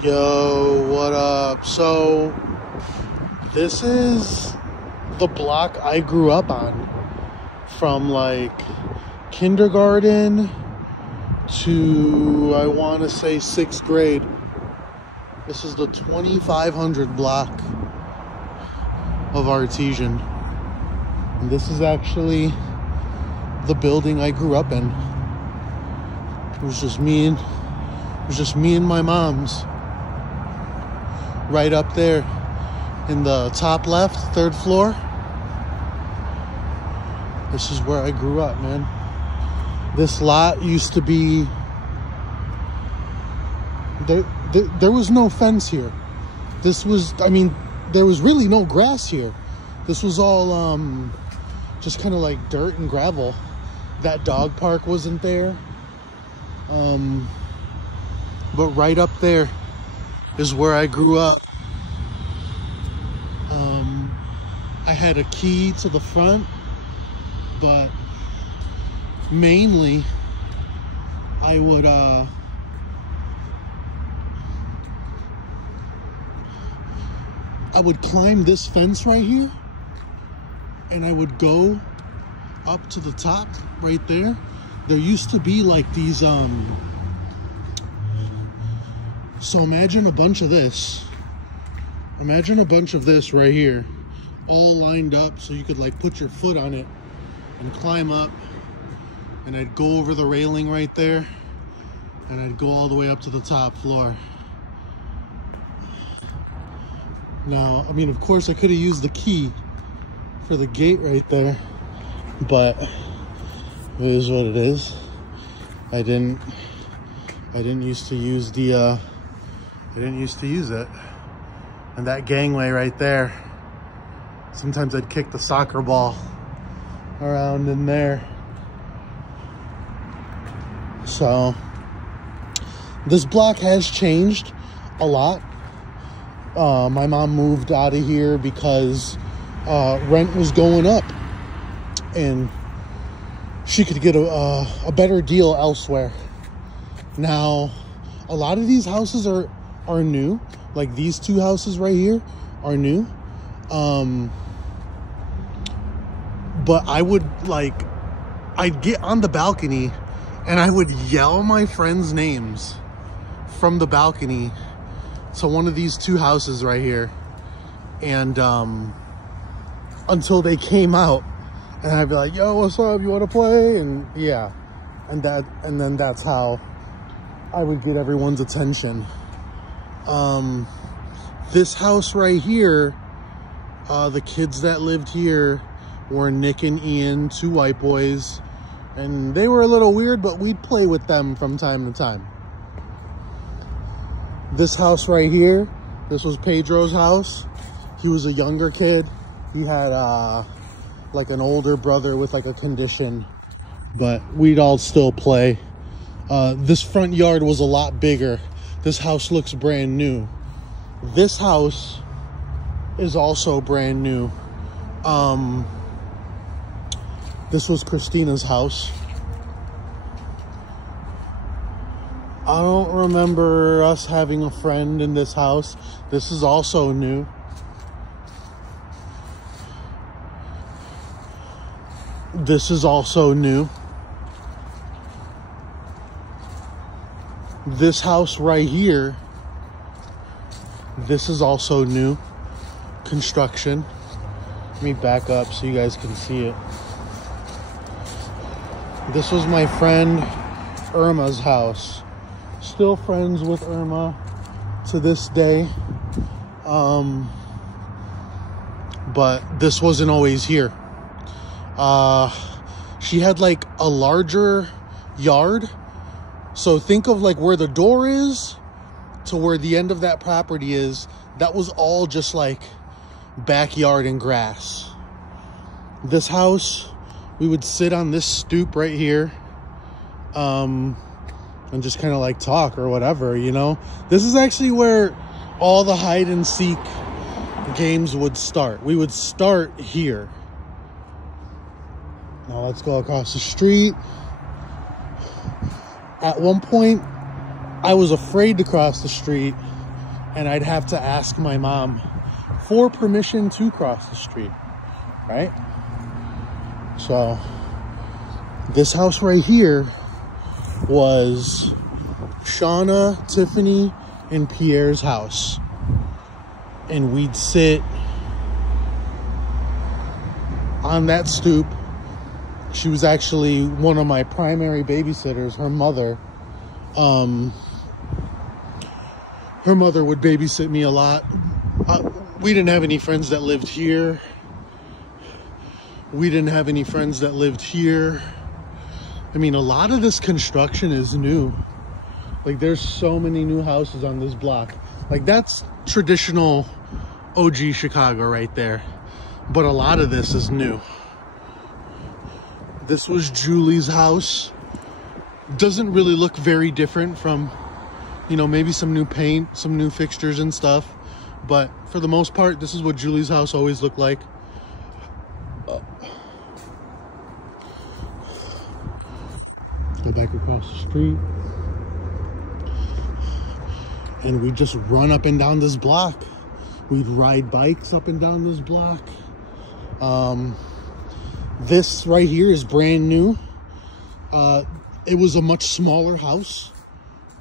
Yo, what up? So, this is the block I grew up on from like kindergarten to I want to say 6th grade. This is the 2500 block of Artesian. And this is actually the building I grew up in. It was just me and my mom's. Right up there in the top left, 3rd floor. This is where I grew up, man. This lot used to be there was no fence here. This was, I mean, there was really no grass here. This was all just kind of like dirt and gravel. That dog park wasn't there. But right up there is where I grew up. I had a key to the front, but mainly I would climb this fence right here, and I would go up to the top right there. There used to be like these so imagine a bunch of this. Imagine a bunch of this right here, all lined up so you could like put your foot on it and climb up. And I'd go over the railing right there, and I'd go all the way up to the top floor. Now, I mean, of course I could have used the key for the gate right there, but it is what it is. I didn't used to use the I didn't used to use it. And that gangway right there, sometimes I'd kick the soccer ball around in there. So this block has changed a lot. My mom moved out of here because rent was going up and she could get a better deal elsewhere. Now, a lot of these houses are new. Like these two houses right here are new. But I'd get on the balcony and I would yell my friends' names from the balcony to one of these two houses right here. And until they came out, and I'd be like, yo, what's up? You want to play? And yeah, and then that's how I would get everyone's attention. This house right here, the kids that lived here were Nick and Ian, 2 white boys, and they were a little weird, but we'd play with them from time to time. This house right here, this was Pedro's house. He was a younger kid. He had like an older brother with like a condition, but we'd all still play. This front yard was a lot bigger. This house looks brand new. This house is also brand new. This was Christina's house. I don't remember us having a friend in this house. This is also new. This is also new. This house right here, this is also new construction. Let me back up so you guys can see it. This was my friend Irma's house. Still friends with Irma to this day. But this wasn't always here. She had like a larger yard. So think of like where the door is to where the end of that property is. That was all just like backyard and grass. This house, we would sit on this stoop right here, and just kind of like talk or whatever, you know. This is actually where all the hide and seek games would start. We would start here. Now let's go across the street. At one point, I was afraid to cross the street and I'd have to ask my mom for permission to cross the street, right? So this house right here was Shauna, Tiffany, and Pierre's house. And we'd sit on that stoop. She was actually one of my primary babysitters, her mother. Her mother would babysit me a lot. We didn't have any friends that lived here. We didn't have any friends that lived here. I mean, a lot of this construction is new. Like, there's so many new houses on this block. Like, that's traditional OG Chicago right there. But a lot of this is new. This was Julie's house. Doesn't really look very different from, you know, maybe some new paint, some new fixtures and stuff. But for the most part, this is what Julie's house always looked like. Go back across the street. And we'd just run up and down this block. We'd ride bikes up and down this block. This right here is brand new. It was a much smaller house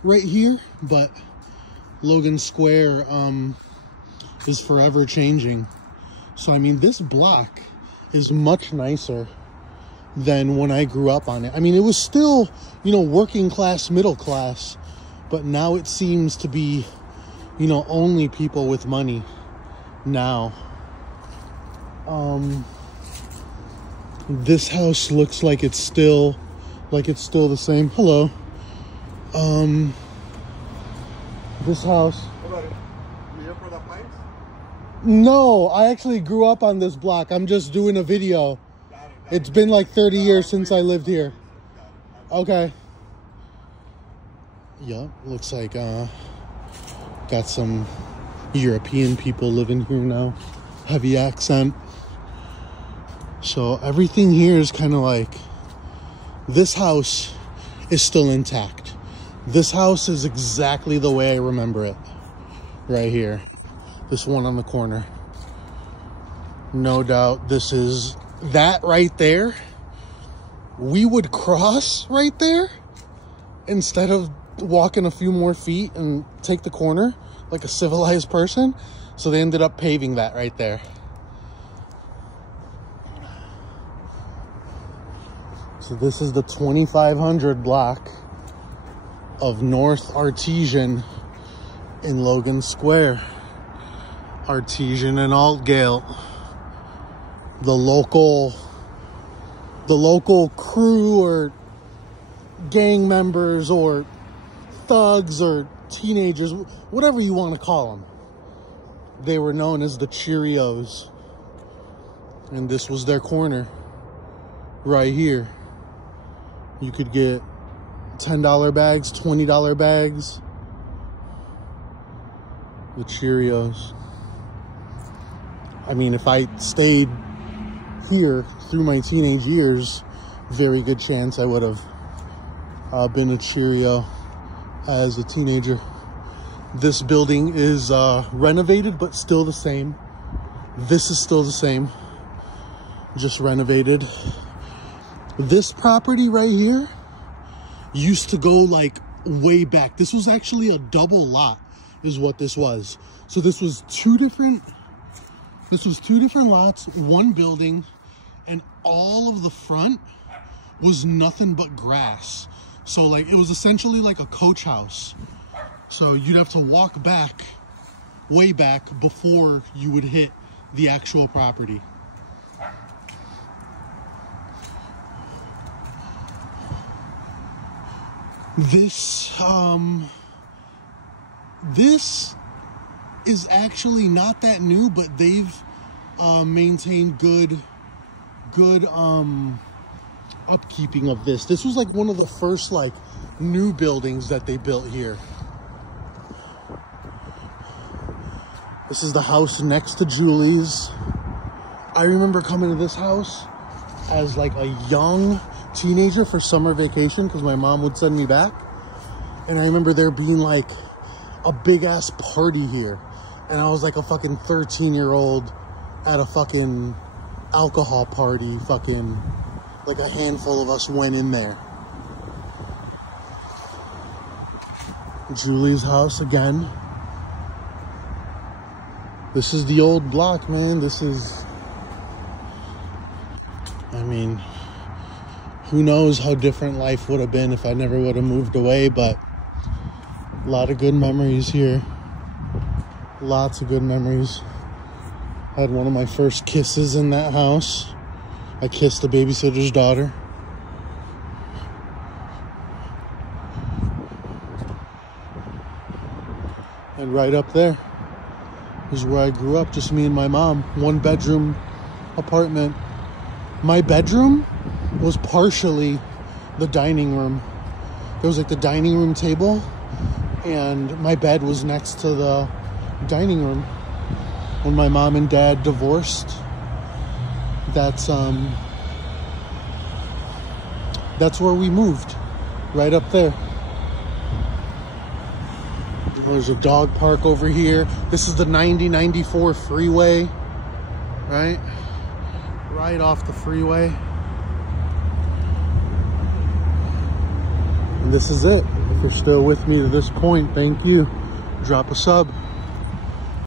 right here, but Logan Square is forever changing. So, I mean, this block is much nicer than when I grew up on it. I mean, it was still, you know, working class, middle class, but now it seems to be, you know, only people with money now. This house looks like it's still the same. Hello. This house. You here for the pints? No, I actually grew up on this block. I'm just doing a video. It's been like 30 years since I lived here. Okay. Yep, looks like got some European people living here now. Heavy accent. So everything here is kind of like, this house is still intact. This house is exactly the way I remember it. Right here. This one on the corner. No doubt this is that right there. We would cross right there instead of walking a few more feet and take the corner like a civilized person. So they ended up paving that right there. So this is the 2500 block of North Artesian in Logan Square. Artesian and Altgate. The local crew or gang members or thugs or teenagers, whatever you want to call them. They were known as the Cheerios. And this was their corner right here. You could get $10 bags, $20 bags. The Cheerios. I mean, if I stayed here through my teenage years, very good chance I would have been a Cheerio as a teenager. This building is renovated, but still the same. This is still the same, just renovated. This property right here used to go like way back. This was actually a double lot is what this was. So this was two different lots, one building, and all of the front was nothing but grass. So like it was essentially like a coach house. So you'd have to walk back, way back, before you would hit the actual property. This is actually not that new, but they've maintained good upkeeping of this. This was like one of the first like new buildings that they built here. This is the house next to Julie's. I remember coming to this house as like a young teenager for summer vacation because my mom would send me back. And I remember there being like a big ass party here. And I was like a fucking 13-year-old at a fucking alcohol party. Fucking, like a handful of us went in there. Julie's house again. This is the old block, man. This is, I mean, who knows how different life would have been if I never would have moved away, but a lot of good memories here. Lots of good memories. I had one of my first kisses in that house. I kissed the babysitter's daughter. And right up there is where I grew up, just me and my mom. 1-bedroom apartment. My bedroom was partially the dining room. There was like the dining room table, and my bed was next to the dining room. When my mom and dad divorced, that's where we moved, right up there. There's a dog park over here. This is the 90-94 freeway, right? Right off the freeway. And this is it. If you're still with me to this point, thank you. Drop a sub.